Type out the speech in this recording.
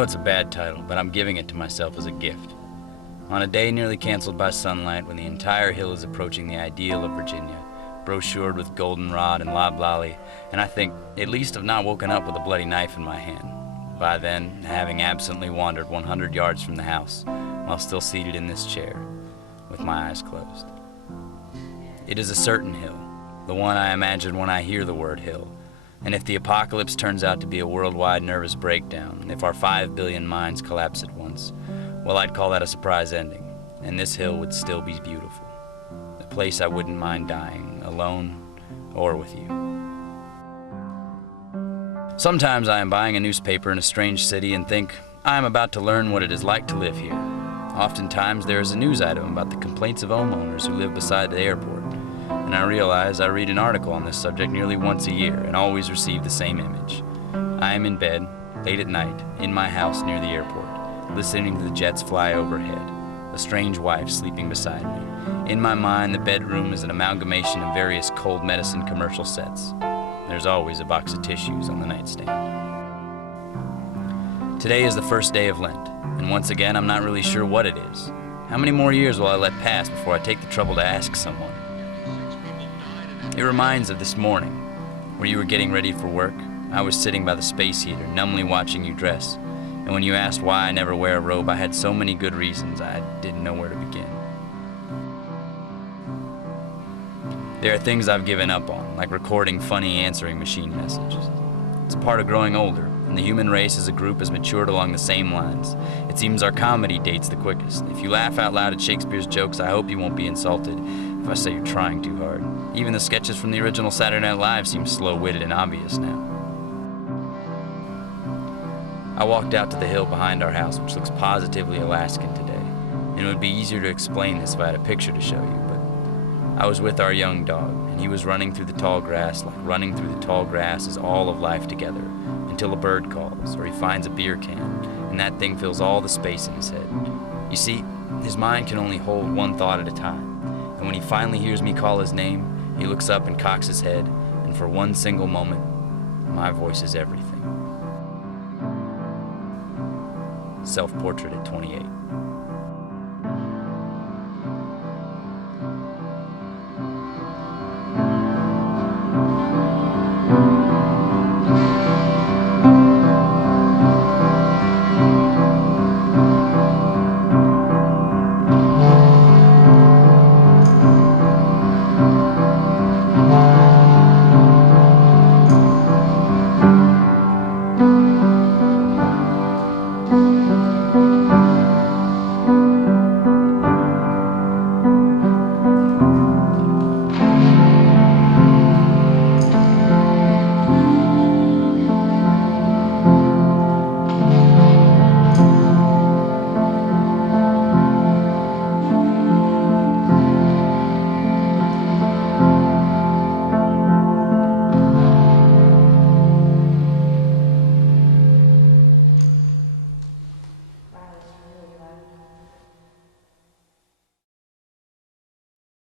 know it's a bad title, but I'm giving it to myself as a gift. On a day nearly canceled by sunlight, when the entire hill is approaching the ideal of Virginia, brochured with goldenrod and loblolly, and I think at least have not woken up with a bloody knife in my hand. By then, having absently wandered 100 yards from the house, while still seated in this chair, with my eyes closed. It is a certain hill, the one I imagine when I hear the word hill. And if the apocalypse turns out to be a worldwide nervous breakdown, if our 5 billion minds collapse at once, well, I'd call that a surprise ending, and this hill would still be beautiful. A place I wouldn't mind dying, alone or with you. Sometimes I am buying a newspaper in a strange city and think, I am about to learn what it is like to live here. Oftentimes there is a news item about the complaints of homeowners who live beside the airport, and I realize I read an article on this subject nearly once a year and always receive the same image. I am in bed, late at night, in my house near the airport, listening to the jets fly overhead, a strange wife sleeping beside me. In my mind, the bedroom is an amalgamation of various cold medicine commercial sets. There's always a box of tissues on the nightstand. Today is the first day of Lent, and once again, I'm not really sure what it is. How many more years will I let pass before I take the trouble to ask someone? It reminds of this morning, where you were getting ready for work. I was sitting by the space heater, numbly watching you dress. And when you asked why I never wear a robe, I had so many good reasons I didn't know where to begin. There are things I've given up on, like recording funny answering machine messages. It's part of growing older, and the human race as a group has matured along the same lines. It seems our comedy dates the quickest. If you laugh out loud at Shakespeare's jokes, I hope you won't be insulted if I say you're trying too hard. Even the sketches from the original Saturday Night Live seem slow-witted and obvious now. I walked out to the hill behind our house, which looks positively Alaskan today, and it would be easier to explain this if I had a picture to show you, but I was with our young dog, and he was running through the tall grass like running through the tall grass is all of life together, until a bird calls, or he finds a beer can, and that thing fills all the space in his head. You see, his mind can only hold one thought at a time, and when he finally hears me call his name, he looks up and cocks his head, and for one single moment, my voice is everything. Self-portrait at 28.